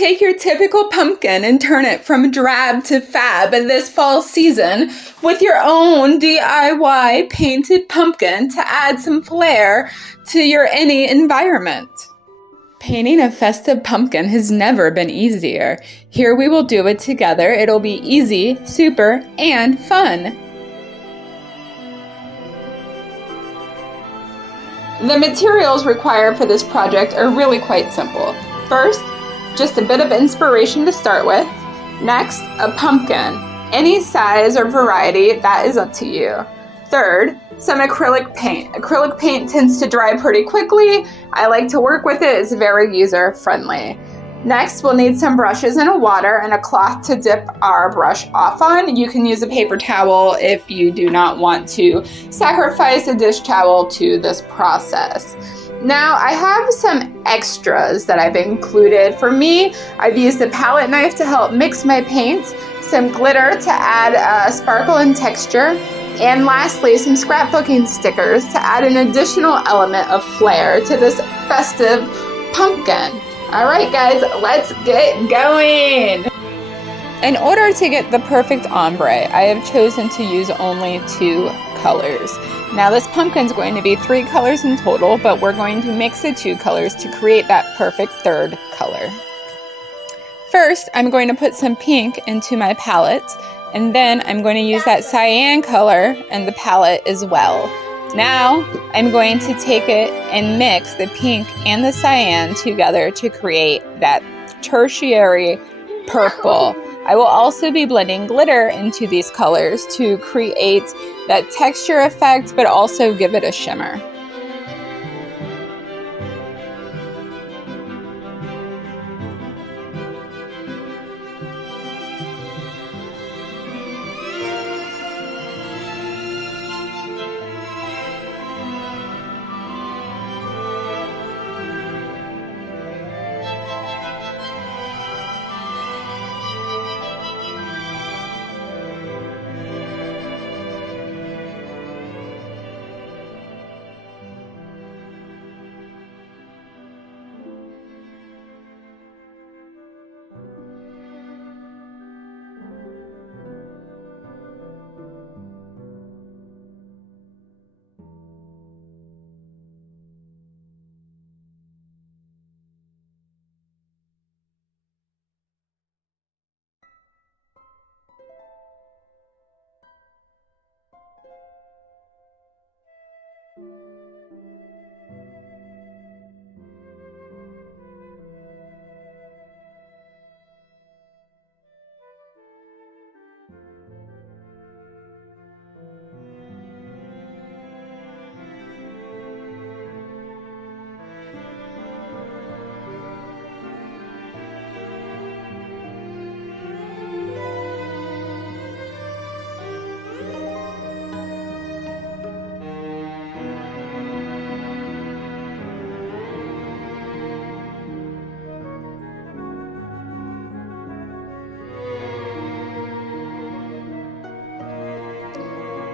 take your typical pumpkin and turn it from drab to fab in this fall season with your own DIY painted pumpkin to add some flair to your any environment. Painting a festive pumpkin has never been easier. Here we will do it together. It'll be easy, super, and fun. The materials required for this project are really quite simple. First, just a bit of inspiration to start with. Next, a pumpkin. Any size or variety, that is up to you. Third, some acrylic paint. Acrylic paint tends to dry pretty quickly. I like to work with it. It's very user-friendly. Next, we'll need some brushes and a water and a cloth to dip our brush off on. You can use a paper towel if you do not want to sacrifice a dish towel to this process. Now, I have some extras that I've included. For me, I've used a palette knife to help mix my paint, some glitter to add sparkle and texture, and lastly, some scrapbooking stickers to add an additional element of flair to this festive pumpkin. All right, guys, let's get going. In order to get the perfect ombre, I have chosen to use only 2 colors. Now, this pumpkin is going to be 3 colors in total, but we're going to mix the 2 colors to create that perfect third color. First, I'm going to put some pink into my palette, and then I'm going to use that cyan color in the palette as well. Now, I'm going to take it and mix the pink and the cyan together to create that tertiary purple. I will also be blending glitter into these colors to create that texture effect, but also give it a shimmer.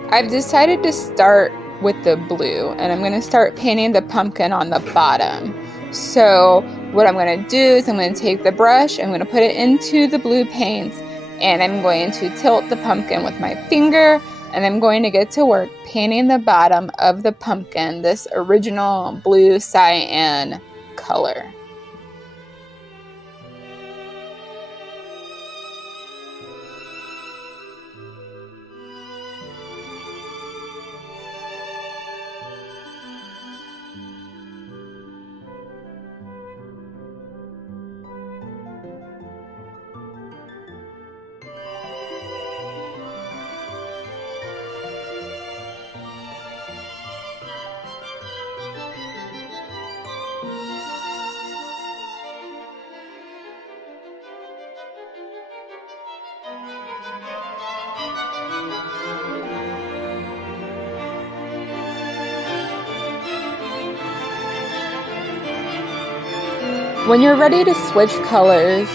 I've decided to start with the blue, and I'm going to start painting the pumpkin on the bottom. So what I'm going to do is I'm going to take the brush, I'm going to put it into the blue paint, and I'm going to tilt the pumpkin with my finger, and I'm going to get to work painting the bottom of the pumpkin, this original blue cyan color. When you're ready to switch colors,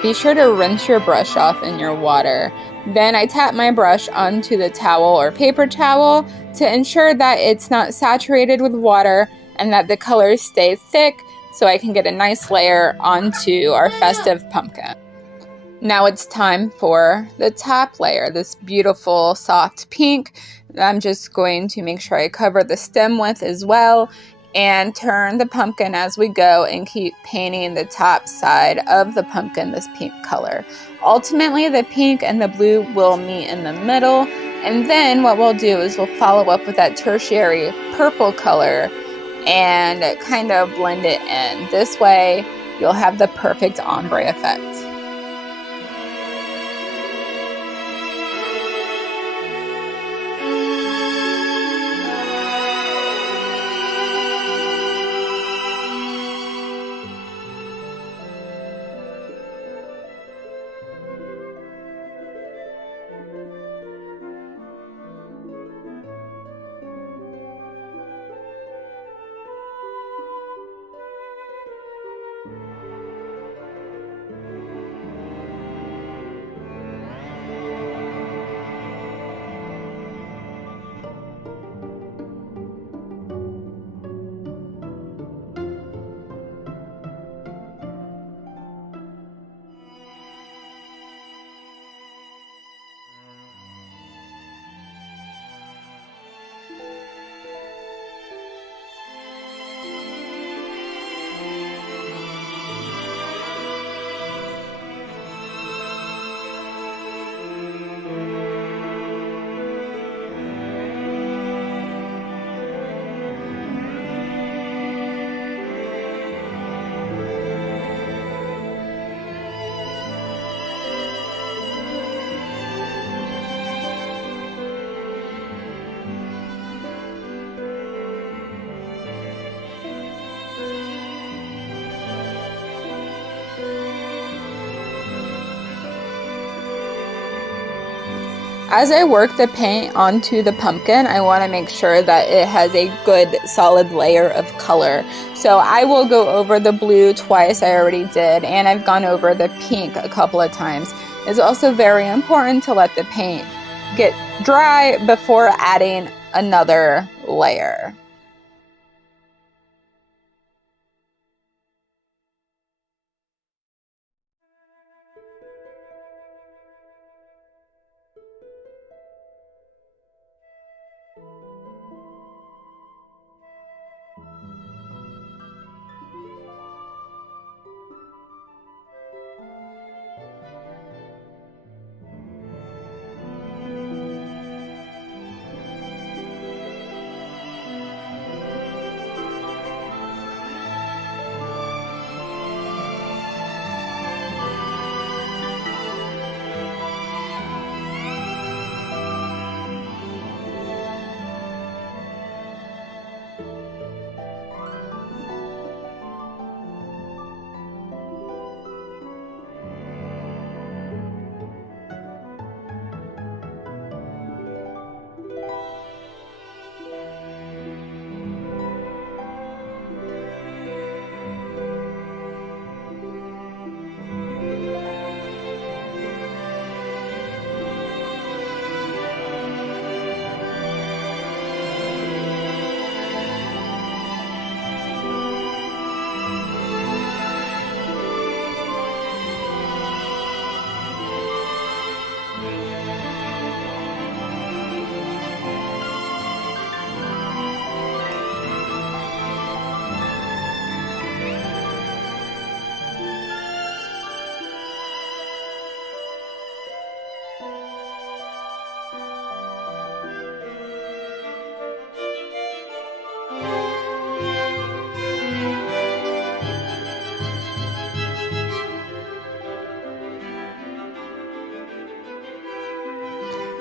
be sure to rinse your brush off in your water. Then I tap my brush onto the towel or paper towel to ensure that it's not saturated with water and that the colors stay thick so I can get a nice layer onto our festive pumpkin. Now it's time for the top layer, this beautiful soft pink. I'm just going to make sure I cover the stem with as well and turn the pumpkin as we go and keep painting the top side of the pumpkin this pink color. Ultimately, the pink and the blue will meet in the middle, and then what we'll do is we'll follow up with that tertiary purple color and kind of blend it in. This way, you'll have the perfect ombre effect. As I work the paint onto the pumpkin, I want to make sure that it has a good solid layer of color. So I will go over the blue twice, I already did, and I've gone over the pink a couple of times. It's also very important to let the paint get dry before adding another layer.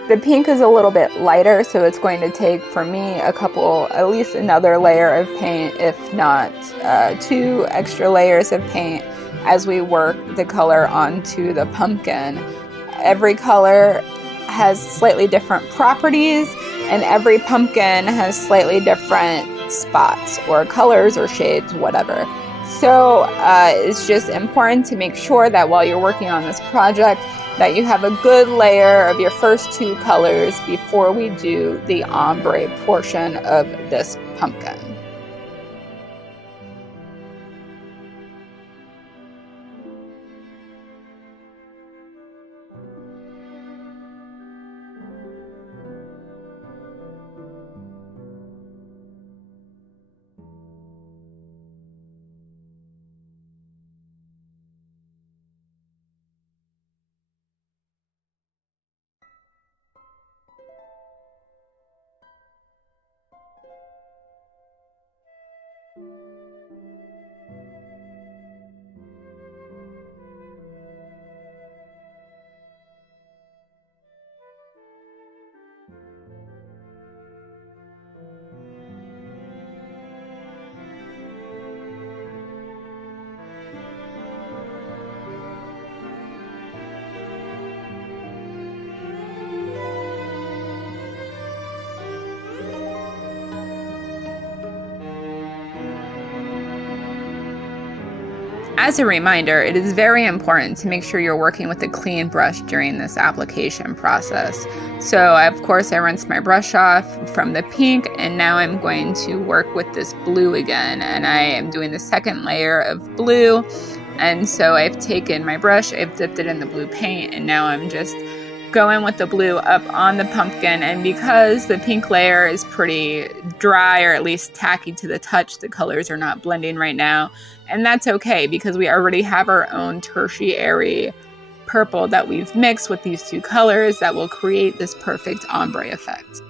The pink is a little bit lighter, so it's going to take for me at least another layer of paint, if not 2 extra layers of paint as we work the color onto the pumpkin. Every color has slightly different properties, and every pumpkin has slightly different spots or colors or shades, whatever. So it's just important to make sure that while you're working on this project that you have a good layer of your first 2 colors before we do the ombre portion of this pumpkin. as a reminder, it is very important to make sure you're working with a clean brush during this application process. So of course I rinsed my brush off from the pink, and now I'm going to work with this blue again, and I am doing the second layer of blue. And so I've taken my brush, I've dipped it in the blue paint, and now I'm just going with the blue up on the pumpkin. And because the pink layer is pretty dry, or at least tacky to the touch, the colors are not blending right now. And that's okay, because we already have our own tertiary purple that we've mixed with these two colors that will create this perfect ombre effect.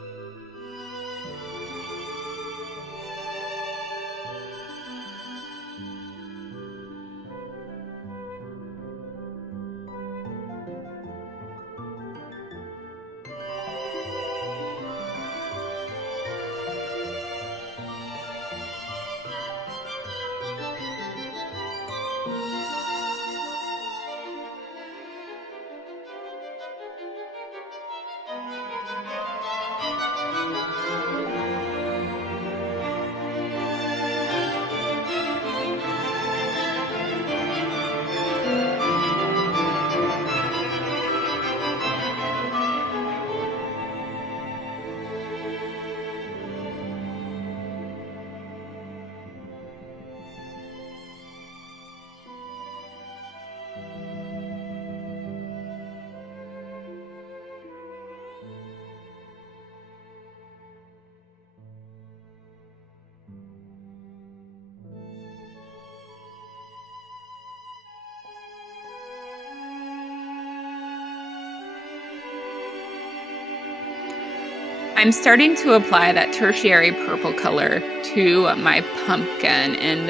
I'm starting to apply that tertiary purple color to my pumpkin and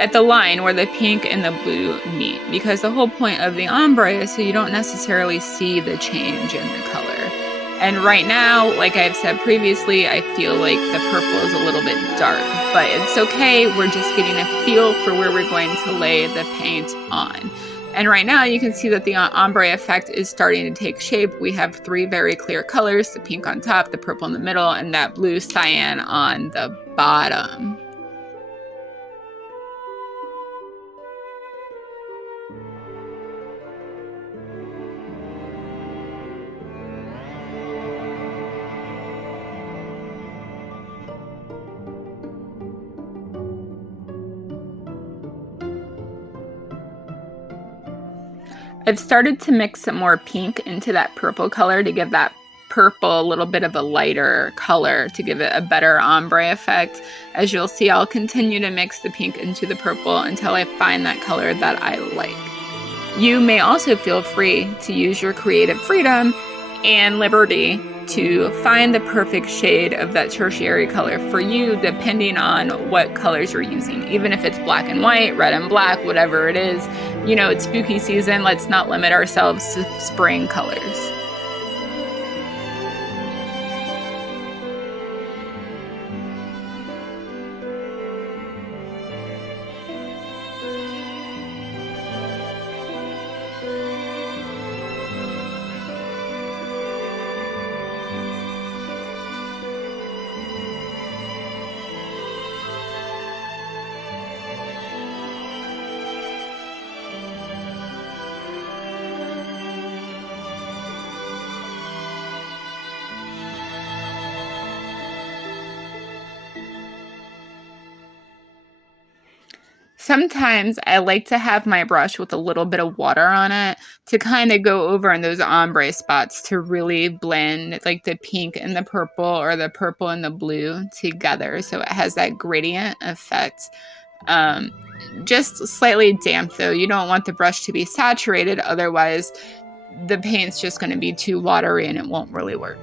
at the line where the pink and the blue meet, because the whole point of the ombre is so you don't necessarily see the change in the color. And right now, like I've said previously, I feel like the purple is a little bit dark, but it's okay. We're just getting a feel for where we're going to lay the paint on. And right now you can see that the ombre effect is starting to take shape. We have three very clear colors, the pink on top, the purple in the middle, and that blue cyan on the bottom. I've started to mix some more pink into that purple color to give that purple a little bit of a lighter color to give it a better ombre effect. As you'll see, I'll continue to mix the pink into the purple until I find that color that I like. You may also feel free to use your creative freedom and liberty to find the perfect shade of that tertiary color for you, depending on what colors you're using. Even if it's black and white, red and black, whatever it is, you know, it's spooky season. Let's not limit ourselves to spring colors. Sometimes I like to have my brush with a little bit of water on it to kind of go over in those ombre spots to really blend like the pink and the purple, or the purple and the blue together, so it has that gradient effect. Just slightly damp though. You don't want the brush to be saturated, otherwise the paint's just going to be too watery and it won't really work.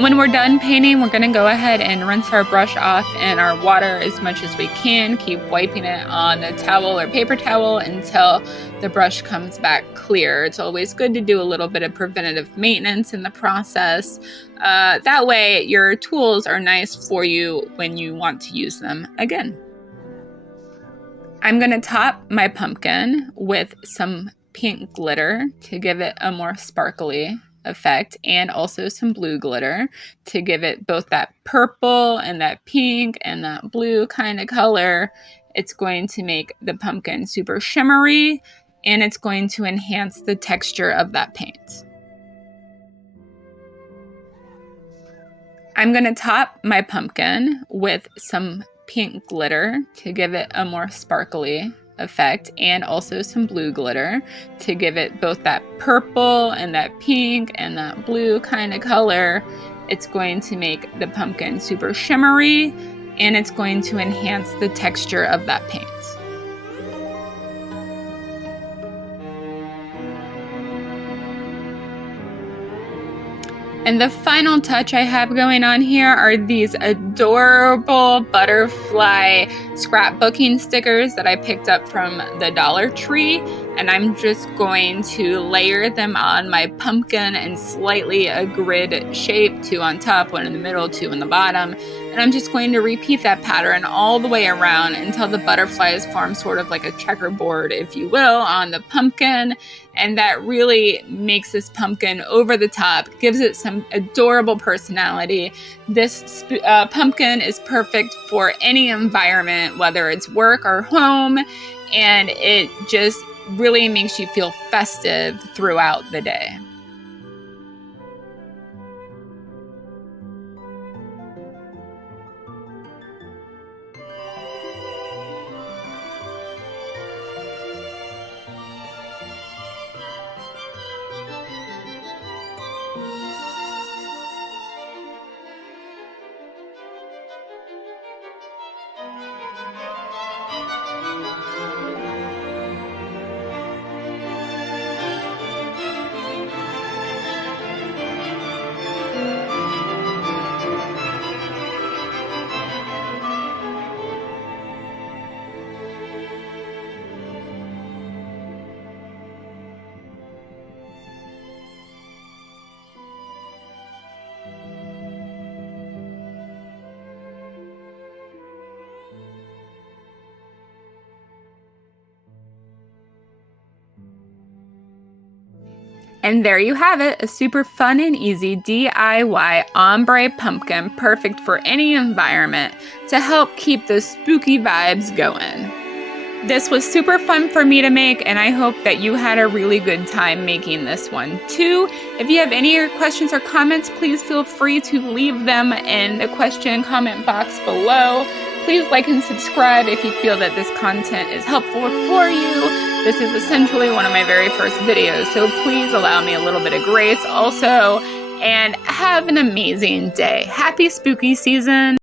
When we're done painting, we're going to go ahead and rinse our brush off in our water as much as we can. Keep wiping it on the towel or paper towel until the brush comes back clear. It's always good to do a little bit of preventative maintenance in the process. That way your tools are nice for you when you want to use them again. I'm going to top my pumpkin with some pink glitter to give it a more sparkly effect, and also some blue glitter to give it both that purple and that pink and that blue kind of color. It's going to make the pumpkin super shimmery, and it's going to enhance the texture of that paint. I'm going to top my pumpkin with some pink glitter to give it a more sparkly effect, and also some blue glitter to give it both that purple and that pink and that blue kind of color. It's going to make the pumpkin super shimmery, and it's going to enhance the texture of that paint. And the final touch I have going on here are these adorable butterfly scrapbooking stickers that I picked up from the Dollar Tree. And I'm just going to layer them on my pumpkin in slightly a grid shape, 2 on top, 1 in the middle, 2 in the bottom. And I'm just going to repeat that pattern all the way around until the butterflies form sort of like a checkerboard, if you will, on the pumpkin. And that really makes this pumpkin over the top, gives it some adorable personality. This pumpkin is perfect for any environment, whether it's work or home, and it just really makes you feel festive throughout the day. And there you have it, a super fun and easy DIY ombre pumpkin, perfect for any environment to help keep those spooky vibes going. This was super fun for me to make, and I hope that you had a really good time making this one too. If you have any questions or comments, please feel free to leave them in the question and comment box below. Please like and subscribe if you feel that this content is helpful for you. This is essentially one of my very first videos, so please allow me a little bit of grace also, and have an amazing day. Happy spooky season!